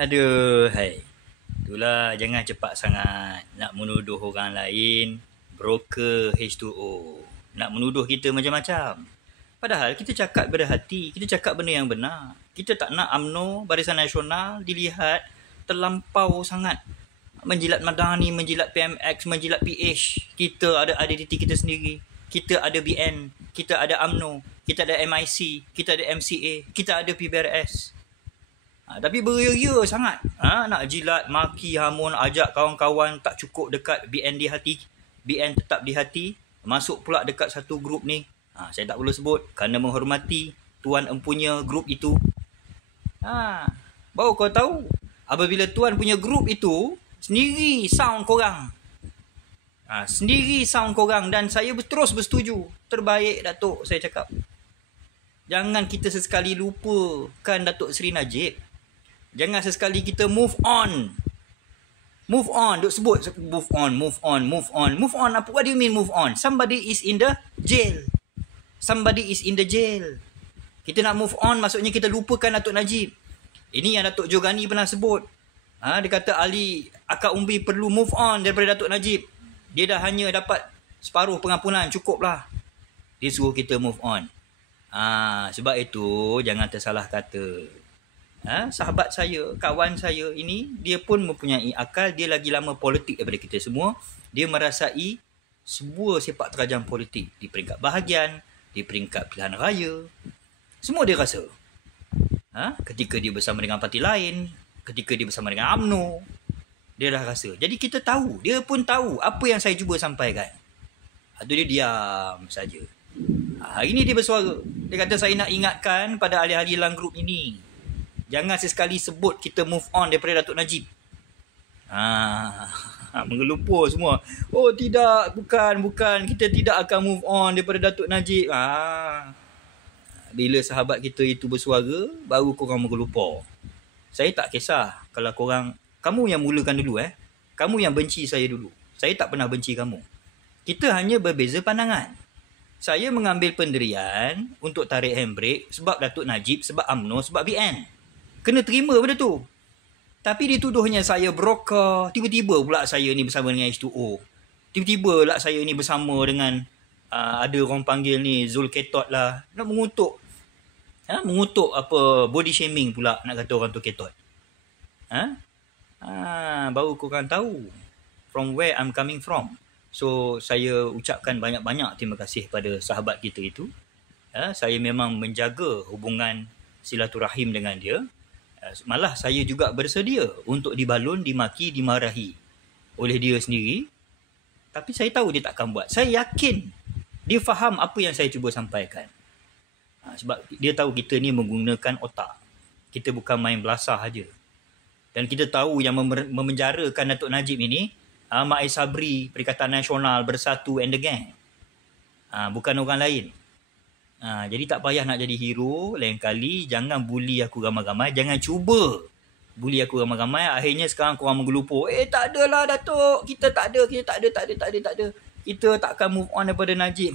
Aduh, hai. Itulah, jangan cepat sangat nak menuduh orang lain broker H2O. Nak menuduh kita macam-macam. Padahal kita cakap berhati, kita cakap benda yang benar. Kita tak nak UMNO, Barisan Nasional dilihat terlampau sangat menjilat Madani, menjilat PMX, menjilat PH. Kita ada identiti kita sendiri. Kita ada BN, kita ada UMNO, kita ada MIC, kita ada MCA, kita ada PBRS. Tapi beria sangat. Nak jilat, maki, hamun, ajak kawan-kawan tak cukup dekat BN di hati. BN tetap di hati. Masuk pula dekat satu grup ni. Saya tak perlu sebut kerana menghormati tuan empunya grup itu. Baru kau tahu. Apabila tuan punya grup itu, sendiri sound korang. Sendiri sound korang dan saya terus bersetuju. Terbaik Datuk, saya cakap. Jangan kita sesekali lupakan Datuk Seri Najib. Jangan sesekali kita move on. Move on. Duk sebut move on, move on, move on. Move on apa? What do you mean move on? Somebody is in the jail. Somebody is in the jail. Kita nak move on maksudnya kita lupakan Datuk Najib. Ini yang Datuk Jogani pernah sebut. Dia kata Ali Akak Umbi perlu move on daripada Datuk Najib. Dia dah hanya dapat separuh pengampunan, cukuplah. Dia suruh kita move on. Sebab itu jangan tersalah kata. Sahabat saya, kawan saya ini, dia pun mempunyai akal. Dia lagi lama politik daripada kita semua. Dia merasai sebuah sepak terjang politik di peringkat bahagian, di peringkat pilihan raya. Semua dia rasa. Ketika dia bersama dengan parti lain, ketika dia bersama dengan UMNO, dia dah rasa. Jadi kita tahu, dia pun tahu apa yang saya cuba sampaikan. Dia diam saja. Hari ni dia bersuara. Dia kata saya nak ingatkan pada ahli-ahli dalam grup ini, jangan sesekali sebut kita move on daripada Datuk Najib. Mengelupur semua. Oh tidak, bukan. Kita tidak akan move on daripada Datuk Najib. Bila sahabat kita itu bersuara, baru korang mengelupur. Saya tak kisah kalau korang, kamu yang mulakan dulu. Kamu yang benci saya dulu. Saya tak pernah benci kamu. Kita hanya berbeza pandangan. Saya mengambil pendirian untuk tarik handbrake sebab Datuk Najib, sebab UMNO, sebab BN. Kena terima benda tu. Tapi dituduhnya saya broker. Tiba-tiba pula saya ni bersama dengan H2O. Tiba-tiba pula saya ni bersama dengan ada orang panggil ni Zul Ketot lah. Nak mengutuk. Mengutuk apa body shaming pula nak kata orang tu ketot. Baru korang tahu from where I'm coming from. So saya ucapkan banyak-banyak terima kasih pada sahabat kita itu. Saya memang menjaga hubungan silaturahim dengan dia. Malah saya juga bersedia untuk dibalun, dimaki, dimarahi oleh dia sendiri. Tapi saya tahu dia takkan buat. Saya yakin dia faham apa yang saya cuba sampaikan. Sebab dia tahu kita ni menggunakan otak. Kita bukan main belasah saja. Dan kita tahu yang memenjarakan Datuk Najib ini, Mak Sabri, Perikatan Nasional, Bersatu and the Gang. Bukan orang lain. Jadi tak payah nak jadi hero. Lain kali jangan bully aku ramai-ramai. Jangan cuba bully aku ramai-ramai. Akhirnya sekarang korang menggelupur. Tak adalah Datuk. Kita tak ada. Kita takkan move on daripada Najib.